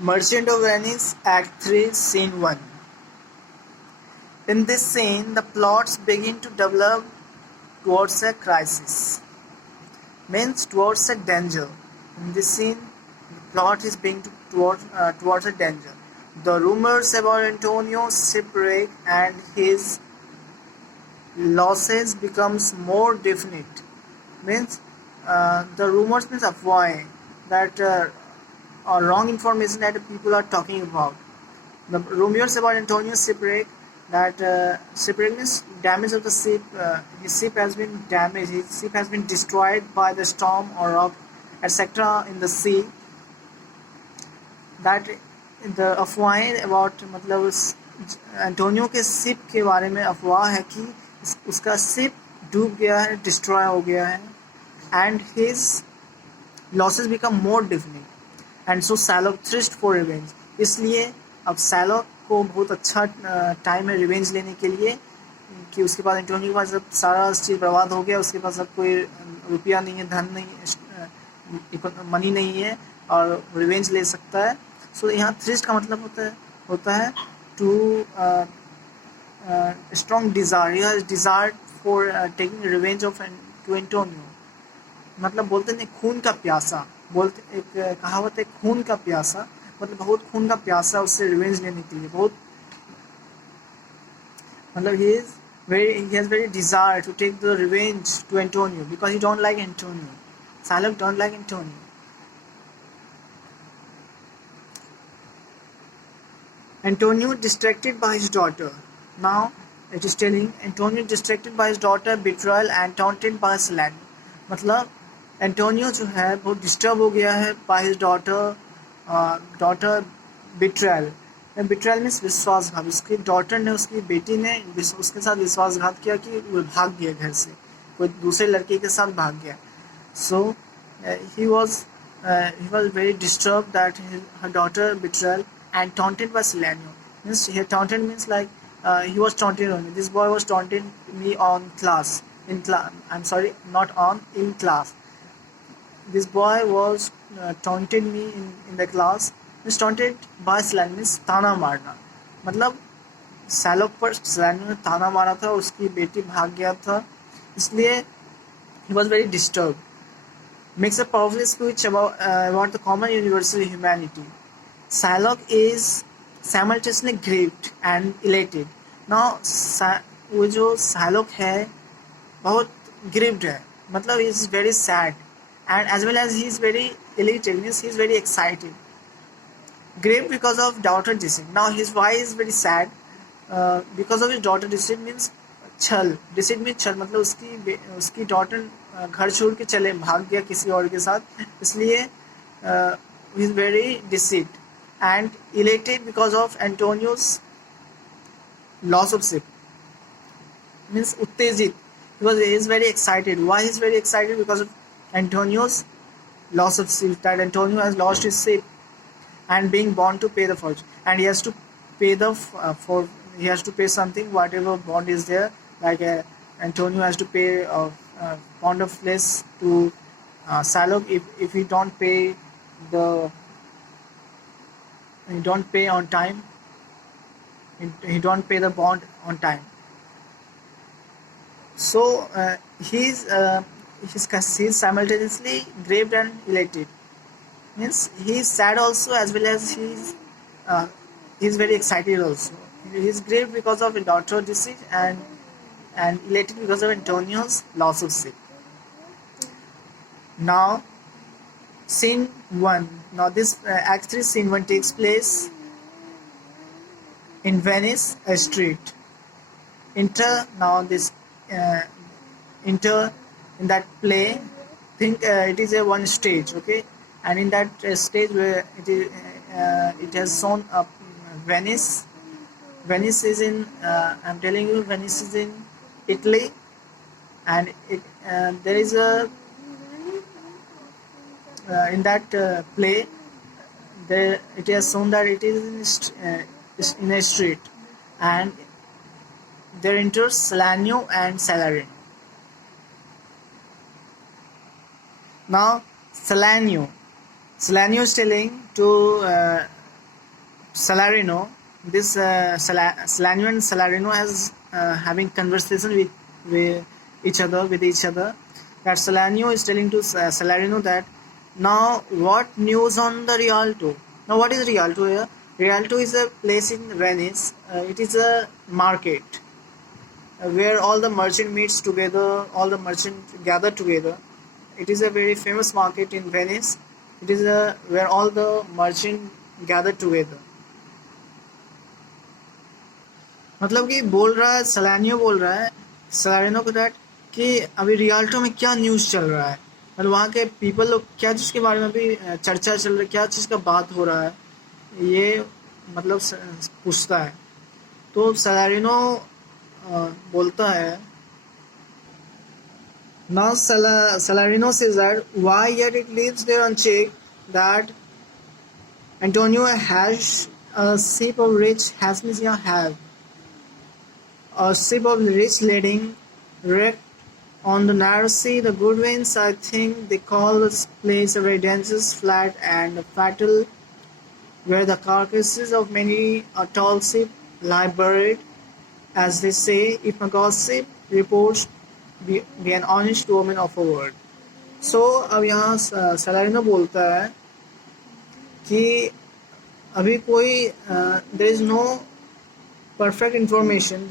Merchant of Venice, Act 3, Scene 1. In this scene, the plots begin to develop towards a crisis, means towards a danger. In this scene, the plot is being towards a danger. The rumors about Antonio's shipwreck and his losses becomes more definite. Means the rumors means अफवाहें that or wrong information that people are talking about. The rumors about Antonio's shipwreck, that shipwreck means damage of the ship. His ship has been damaged. His ship has been destroyed by the storm or rock, etc. in the sea. That the अफवाहें about मतलब Antonio के ship के बारे में अफवाह है कि उसका शिप डूब गया है, डिस्ट्रॉय हो गया है, and his losses become more definite. And so Shylock thirsts for revenge. इसलिए अब सैलॉक को बहुत अच्छा टाइम है रिवेंज लेने के लिए कि उसके पास एंटोनियो के पास जब सारा चीज़ बर्बाद हो गया, उसके पास अब कोई रुपया नहीं है, धन नहीं, मनी नहीं है और रिवेंज ले सकता है. सो यहाँ थ्रिस्ट का मतलब होता है too strong desire, desire for taking revenge of to Antonio. मतलब बोलते हैं खून का प्यासा, बोलते एक कहावत है खून का प्यासा, मतलब बहुत खून का प्यासा उससे रिवेंज लेने के लिए, बहुत मतलब he has very desire to take the revenge to Antonio because he don't like Antonio. Shylock don't like Antonio. Antonio distracted by his daughter. Now it is telling Antonio distracted by his daughter, betrayal and taunted by Saladin. मतलब Antonio जो है बहुत disturb हो गया है by his daughter betrayal. Betrayal means विश्वासघात. उसकी daughter ने, उसकी बेटी ने उसके साथ विश्वासघात किया कि वो भाग गया घर से, कोई दूसरे लड़के के साथ भाग गया. So she was very disturb that her daughter betrayal and taunted by Saladin. Means here taunted means like he was taunted on me. This boy was taunted me on class. I'm sorry, not on, in class. This boy was taunted me in the class. Means taunted by Saladin means ताना मारना. मतलब सैलॉक पर सैलानियों ने ताना मारा था, उसकी बेटी भाग गया था, इसलिए he was very disturbed. Makes a powerful speech about the common universal humanity. Shylock is simultaneously grieved and elated. Now वो जो Shylock है बहुत grieved है, मतलब he is very sad and as well as he is very elated, means he is very excited. Grieved because of daughter deceit. Now his wife is very sad because of his daughter deceit means छल. Deceit means छल, मतलब उसकी daughter घर छोड़ के भाग गया किसी और के साथ, इसलिए he is very deceit. And elated because of Antonio's loss of ship. Means uttejit, because he is very excited. Why he is very excited? Because of Antonio's loss of ship, that Antonio has lost his ship and being bound to pay the fortune, and he has to pay he has to pay something, whatever bond is there, like Antonio has to pay a pound of flesh to Shylock if he don't pay on time, he don't pay the bond on time. So he's simultaneously grieved and elated. Means he's sad also as well as he's very excited also. He's grieved because of a daughter deceit and elated because of Antonio's loss of ship. Now Scene 1. Now this Act 3 Scene 1 takes place in Venice, a street. Enter in that play. Think it is a one stage, okay? And in that stage where it has shown up Venice. Venice is in I'm telling you, Venice is in Italy, and there is a in that play, it has shown that it is in a street, and there enters Salanio and Saladin. Now Salanio is telling to Salarino, this Salanio and Salarino has having conversation with each other. That Salanio is telling to Salarino that now what news on the Rialto? Now what is Rialto here? Rialto is a place in Venice. It is a market where all the merchant meets together, all the merchant gather together. It is a very famous market in Venice. It is where all the merchant gather together. मतलब कि बोल रहा है, सलानियो बोल रहा है सलारिनो को that कि अभी रियाल्टो में क्या न्यूज़ चल रहा है और वहाँ के पीपल लोग क्या चीज़ के बारे में अभी चर्चा चल रही है, क्या चीज़ का बात हो रहा है, ये मतलब पूछता है. तो सलारिनो बोलता है, now Salarino says that why yet it leaves there unchecked that Antonio has a sip of rich Hasmisia have a sip of rich leading wrecked on the narrow sea. The good winds, I think they call this place a very dangerous, flat and fatal, where the carcasses of many a tall ship lie buried, as they say, if my gossip reports be an honest woman of a word. So अब यहाँ सलारिनो बोलता है कि अभी कोई there is no perfect information,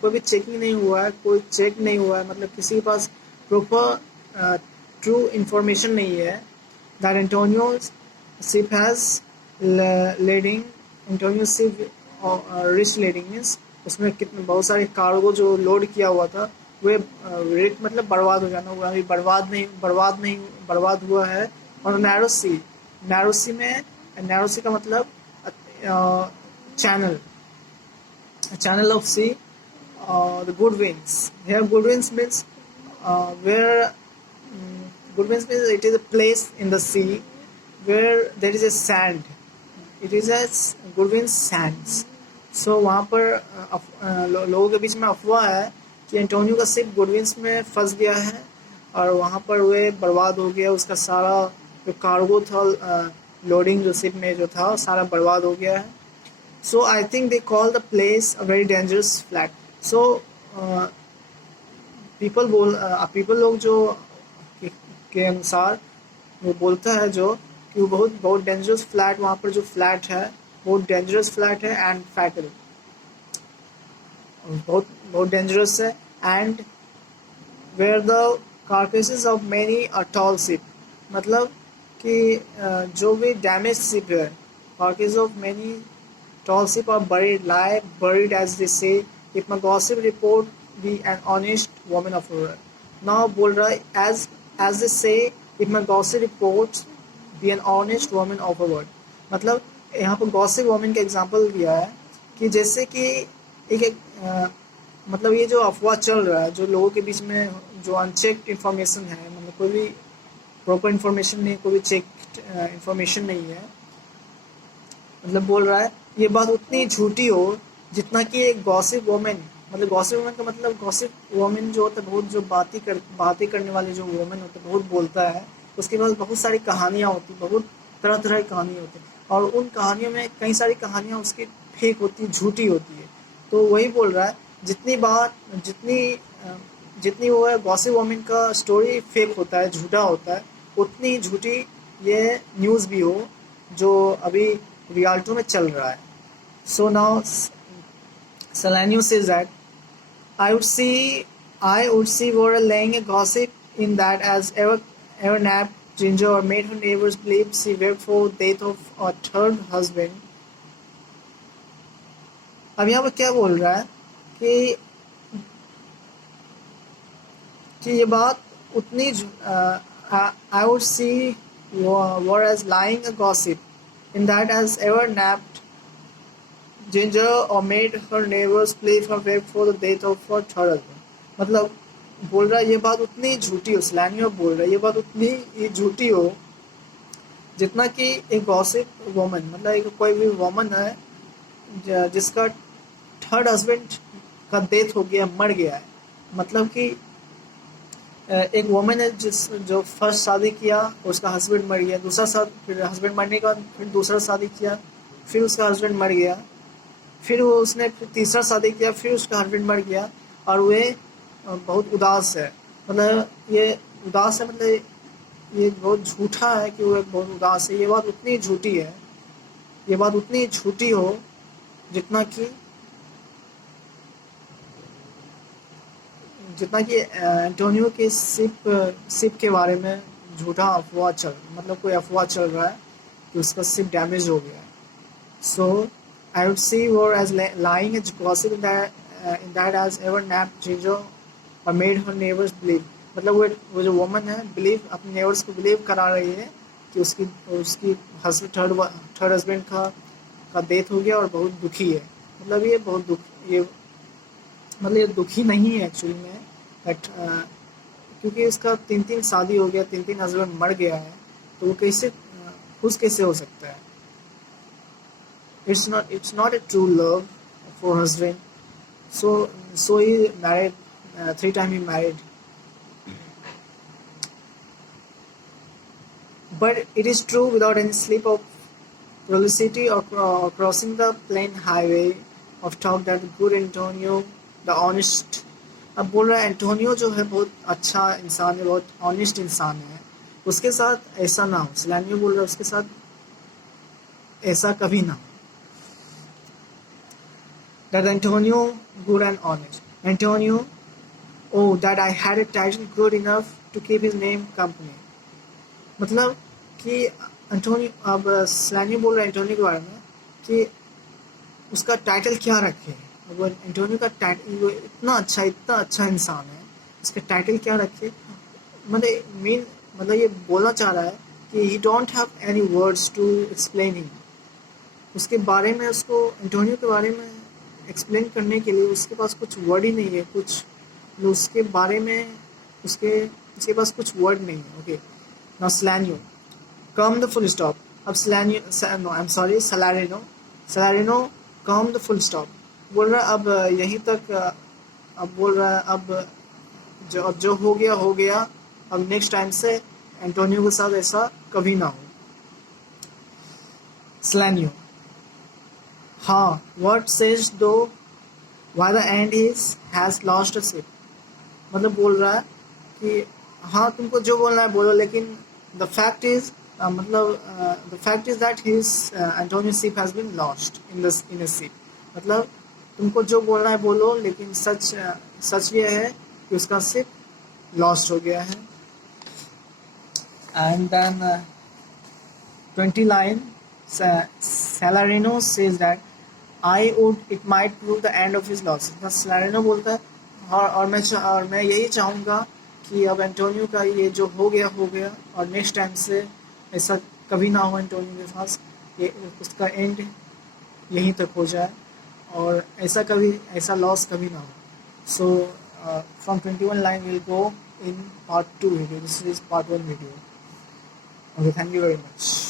कोई भी checking नहीं हुआ है, कोई चेक नहीं हुआ है, मतलब किसी के पास प्रॉपर ट्रू इंफॉर्मेशन नहीं है. That Antonio ship has lading, Antonio ship rich lading means उसमें कितने बहुत सारे कार्गो जो लोड किया हुआ था वे रेट मतलब बर्बाद हो जाना हुआ, अभी बर्बाद हुआ है. और नैरो सी में, नैरो सी का मतलब channel of sea, the good winds. Here good winds means good winds means it is a place in the sea where there is a sand. It is a good winds sands. So वहाँ पर लोगों के बीच में अफवाह है कि Antonio का ship good winds में फंस गया है और वहाँ पर वे बर्बाद हो गया, उसका सारा जो कार्गो था, लोडिंग जो शिप में जो था सारा बर्बाद हो गया है. So I think they call the place a very dangerous flat. So people लोग जो के अनुसार वो बोलता है जो कि वो बहुत डेंजरस फ्लैट, वहाँ पर जो फ्लैट है बहुत डेंजरस फ्लैट है एंड फैटल, बहुत डेंजरस है. And where the carcasses of many a tall ship, मतलब कि जो भी डैमेज शिप है, carcasses of many tall ship are buried as they say, if my gossip report be an honest woman of her word. Now बोल रहा है as they say, if my gossip reports be an honest woman of her word. मतलब यहाँ पर gossip woman का example दिया है कि जैसे कि एक मतलब ये जो अफवाह चल रहा है, जो लोगों के बीच में जो अनचेक्ड इंफॉर्मेशन है, मतलब कोई भी प्रॉपर इंफॉर्मेशन नहीं, कोई भी चेक्ड इंफॉर्मेशन नहीं है, मतलब बोल रहा है ये बात उतनी झूठी हो जितना कि एक गॉसिप वोमेन, मतलब गॉसिप वोमेन का मतलब गॉसिप वोमेन जो होता है बहुत जो बातें करने वाले जो वोमेन होता है, बहुत बोलता है, उसके पास बहुत सारी कहानियाँ होती, बहुत तरह तरह की कहानी होती है और उन कहानियों में कई सारी कहानियाँ उसकी फेक होती, झूठी होती है. तो वही बोल रहा है जितनी वो है गॉसिप वोमेन का स्टोरी फेक होता है, झूठा होता है, उतनी झूठी ये न्यूज़ भी हो जो अभी रियाल्टो में चल रहा है. So now Salanio says that I would see Vora laying a gossip in that as ever napped Ginger or made her neighbors believe she wept for death of a third husband. अब यहाँ पर क्या बोल रहा है कि ये बात उतनी I would see Vora as lying a gossip in that as ever napped Ginger or made her neighbors believe her wept for the death of her third husband. मतलब बोल रहा है ये बात उतनी झूठी हो, सलानियो बोल रहा है ये बात उतनी झूठी हो जितना कि एक गॉसिप वोमन, मतलब एक कोई भी वोमन है जिसका थर्ड हस्बैंड का डेथ हो गया, मर गया है. मतलब कि एक वोमन है जो फर्स्ट शादी किया, उसका हस्बैंड मर गया, फिर हस्बैंड मरने के बाद फिर दूसरा शादी किया, फिर उसका हस्बैंड मर गया, फिर वो उसने फिर तीसरा शादी किया, फिर उसका हस्बैंड मर गया और वे बहुत उदास है। मतलब ये उदास है, मतलब ये बहुत झूठा है कि वो बहुत उदास है। ये बात उतनी झूठी है, ये बात उतनी झूठी हो जितना कि एंटोनियो के सिप के बारे में झूठा अफवाह मतलब कोई अफवाह चल रहा है कि उसका सिप डैमेज हो गया है। सो आई would she were as lying as gossip in that as ever knap ginger or made her neighbours believe. मतलब वो जो वुमन है बिलीव अपने नेबर्स को बिलीव करा रही है कि उसकी उसकी थर्ड हस्बैंड का डेथ हो गया और बहुत दुखी है। मतलब ये बहुत दुख ये मतलब ये दुखी नहीं है एक्चुअली में, बट क्योंकि उसका 3 शादी हो गया, 3 हस्बैंड मर गया है, तो वो कैसे खुश कैसे हो सकता है। It's not a true love for husband. So he married 3 times he married. But it is true without any slip of publicity or crossing the plain highway of talk that good Antonio, the honest, अब बोल रहा है Antonio जो है बहुत अच्छा इंसान है, बहुत ऑनेस्ट इंसान है, उसके साथ ऐसा ना हो। सलानियो बोल रहा है उसके साथ ऐसा कभी ना हो। That Antonio good and honest. Antonio, oh that I had a title good enough to keep his name company. मतलब कि एंटोनियो, अब सलानियो बोल रहा है एंटोनियो के बारे में कि उसका टाइटल क्या रखे। अब वो एंटोनियो का टाइटल, वो इतना अच्छा इंसान है, इसका टाइटल क्या रखे। मतलब ये बोलना चाह रहा है कि he don't have any words to explain him. उसके बारे में, उसको एंटोनियो के बारे में एक्सप्लेन करने के लिए उसके पास कुछ वर्ड ही नहीं है। उसके बारे में उसके पास कुछ वर्ड नहीं है। Okay, now Salanio come the full stop. अब no I am sorry, Salarino come the full stop बोल रहा है। अब यहीं तक, अब बोल रहा है अब जो हो गया। अब नेक्स्ट टाइम से एंटोनियो के साथ ऐसा कभी ना हो। सलानियो, हाँ, what says though why the end is has lost a ship। मतलब बोल रहा है कि हाँ तुमको जो बोलना है बोलो, लेकिन the fact is the fact is that his Antonio's ship has been lost in a ship। मतलब तुमको जो बोलना है बोलो, लेकिन सच ये है कि उसका शिप लॉस्ट हो गया है। And then 20 line Salarino says that it might prove the end of his losses। सलारिनो बोलता है और मैं यही चाहूँगा कि अब एंटोनियो का ये जो हो गया और नेक्स्ट टाइम से ऐसा कभी ना हो एंटोनियो के पास, ये उसका एंड यहीं तक हो जाए और ऐसा लॉस कभी ना हो। So from 21 line we'll go in part 2 video। This is part 1 video। Okay, thank you very much।